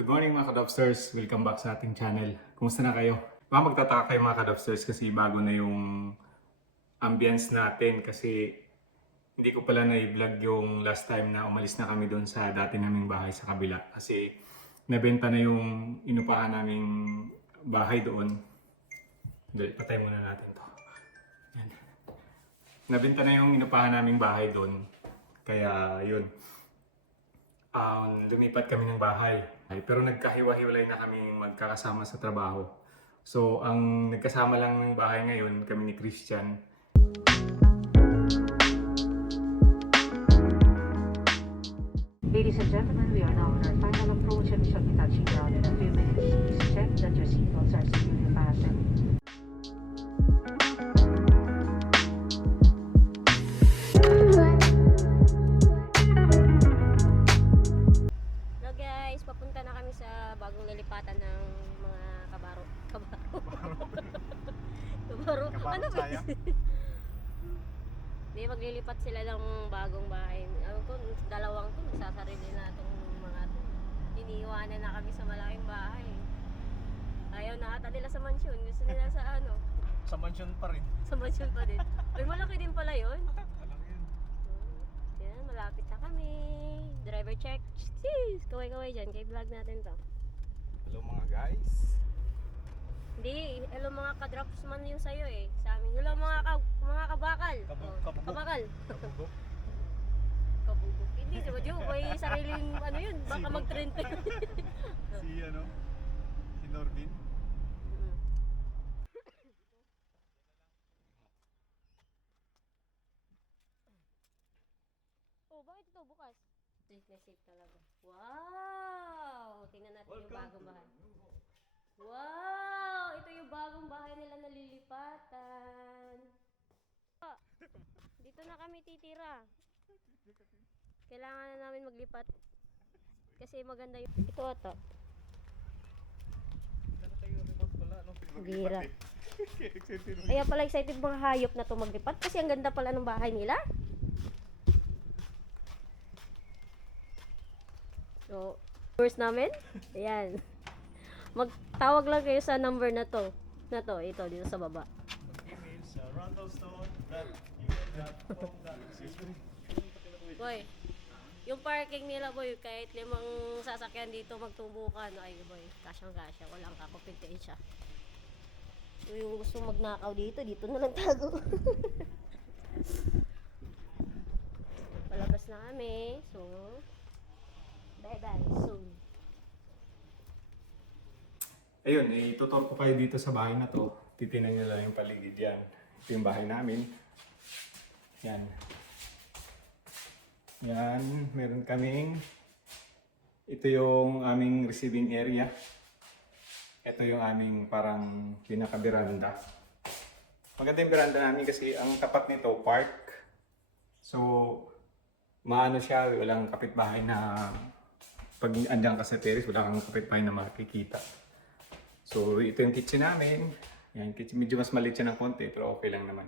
Good morning mga Kadopsters! Welcome back sa ating channel. Kumusta na kayo? Baka magtataka kayo mga Kadopsters kasi bago na yung ambience natin kasi hindi ko pala na-vlog yung last time na umalis na kami doon sa dati naming bahay sa kabila kasi nabenta na yung inupahan naming bahay doon. Dali, patay muna natin to. Yan. Nabenta na yung inupahan naming bahay doon. Kaya yun. Lumipat kami ng bahay. Pero nagkahiwa-hiwalay na kami magkakasama sa trabaho. So, ang nagkasama lang ng bahay ngayon, kami ni Christian. Ladies and gentlemen, we are now on our final approach and we shall be touching down in a few minutes. Please check that your seatbelts are securely fastened. Hello guys, papunta na kami sa bagong lilipatan ng mga kabaro. Kabaro? Ano ba? Hindi, maglilipat sila ng bagong bahay. Ewan ko, dalawang to, nagsasarili na itong mga to. Iniiwanan na kami sa malaking bahay. Ayaw na ata nila sa mansyon. Gusto nila sa ano? Sa mansion pa rin. Sa mansyon pa din. Ay, malaki din pala yun. Alam yun. Yan, malapit na kami. Driver check. Jeez, kaway-kaway dyan. Kay vlog natin to. Hello mga guys. Hindi, hello mga ka-dropsman yung sa'yo eh. Sa amin, hello mga kabakal. Kabubok. Kabakal. Kabubok. Kabubok. Hindi, si Badyo, may sariling ano yun, baka mag-trend pa yun. Si ano? Si Norbin. Oh, bakit ito bukas? Safe na safe talaga. Wow! Tingnan natin yung bagong bahay. Wow! Ito yung bagong bahay nila nalilipatan. Dito na kami titira. Kailangan na namin maglipat. Kasi maganda yung... Ito ata. Ano tayo remote pala? No? Gira. Excited mo. Kaya pala excited mga hayop na to maglipat. Kasi ang ganda pala ng bahay nila. So, first namin. Ayan. Magtawag lang kayo sa number na to. Ito, dito sa baba. Mag-email sa randallstone.email.com.cc. Boy, yung parking nila boy, kahit 5 sasakyan dito magtubo ka, no? Ay boy, kasyang-kasya, walang kakopintiin siya. So yung gusto magnakaw dito na lang tago. Palabas na kami, so bye-bye soon. Ayun, itutur ko kayo dito sa bahay na to. Titinan nyo lang yung paligid yan. Ito yung bahay namin. Yan. Yan, meron kaming... Ito yung aming receiving area. Ito yung aming parang pinaka-beranda. Maganda yung beranda namin kasi ang tapat nito, park. So, maano siya, walang kapitbahay na... Pag andyan ka sa terrace, walang kapitbahay na makikita. So, ito yung kitchen namin. Yan, kitchen. Medyo mas maliit siya ng konti, pero okay lang naman.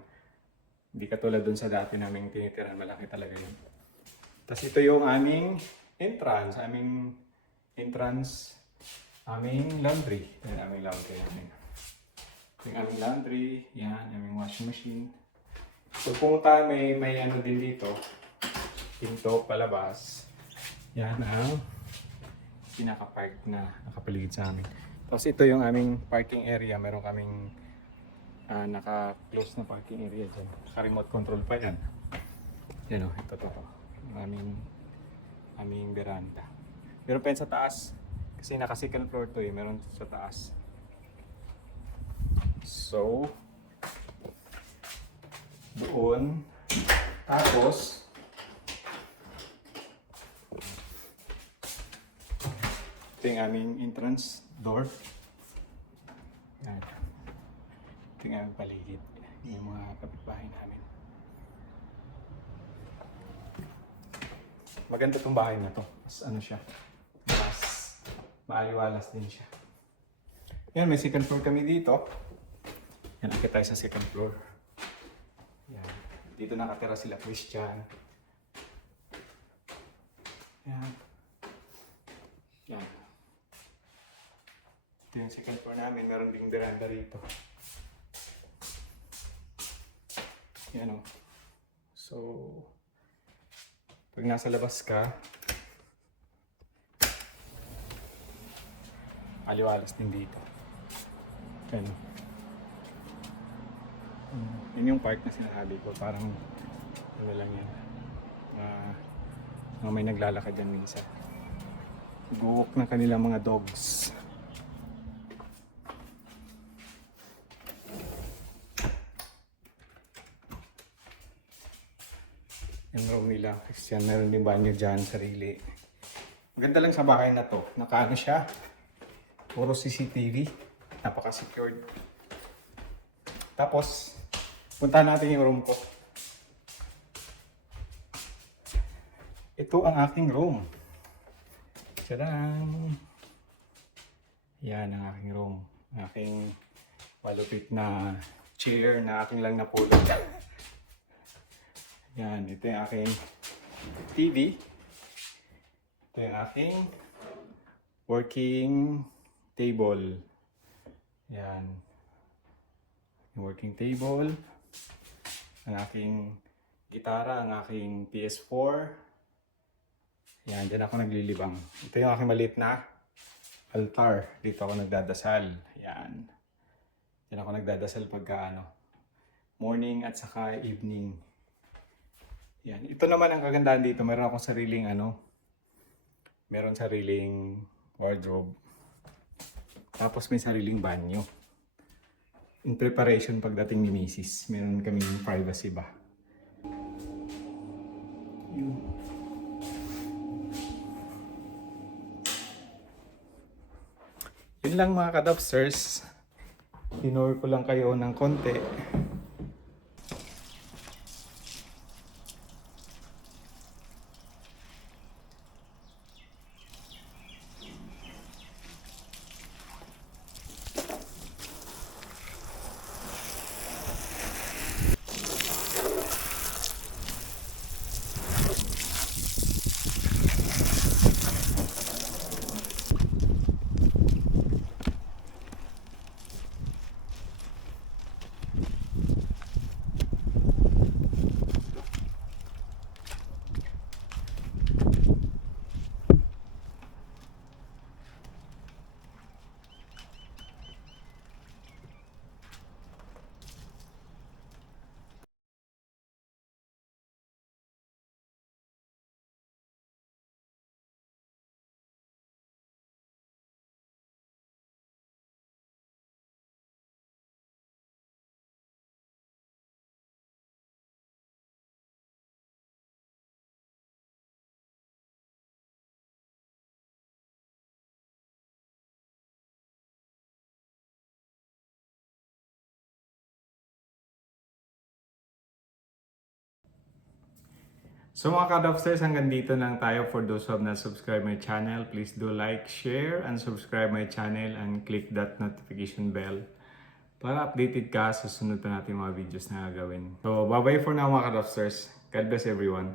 Hindi katulad dun sa dati naming tinitirahan, malaki talaga yun. Tapos ito yung aming entrance, aming laundry. Yan, aming laundry namin. Yung aming laundry, yan, aming washing machine. So, pumunta may ano din dito, pinto, palabas. Yan ang pinaka-park na nakapaligid sa amin. Tapos ito yung aming parking area. Meron kaming naka-close na parking area dyan. Naka-remote control pa yan. Yan o, ito. Yung aming veranda. Meron pa yan sa taas. Kasi naka-second floor to eh. Meron sa taas. So, doon. Tapos, ito yung aming entrance door. Yan. Ito yung aming paligid. Yung mga kapitbahay namin. Maganda itong bahay na to. Mas ano siya. Mas maaliwalas din siya. Yan, may second floor kami dito. Yan, akit tayo sa second floor. Yan. Dito nakatira sila Christian. Yan. Yan. yung second floor namin. Meron ding veranda rito. Yan o. So, pag nasa labas ka, aliwalas din dito. Yan o. Yun yung park na sinasabi ko. Parang, ano lang yan. May naglalakad dyan minsan. Nag-walk ng kanilang mga dogs. Yung room nila. Kasi yan, meron din banyo dyan, sarili. Maganda lang sa bahay na to. Nakaano siya. Puro CCTV. Napaka-secured. Tapos, puntahan natin yung room ko. Ito ang aking room. Tadaan! Yan ang aking room. Aking malupit na chair na aking lang napulot. Yan, ito yung aking TV. Ito yung aking working table. Yan. Yung working table. Ang aking gitara, ang aking PS4. Yan, dyan ako naglilibang. Ito yung aking maliit na altar. Dito ako nagdadasal. Yan. Dyan ako nagdadasal pagka morning at saka evening. Yan. Ito naman ang kagandahan dito. Meron akong sariling meron sariling wardrobe. Tapos may sariling banyo. In preparation pagdating ni Mrs. Meron kaming privacy ba. Yun. Yun lang mga kadopsters. Tinur ko lang kayo ng konti. So mga kadopsters, hanggang dito lang tayo. For those who have not subscribed my channel, please do like, share, and subscribe my channel and click that notification bell para updated ka sa sunod na natin mga videos na gagawin. So bye bye for now mga kadopsters. God bless everyone.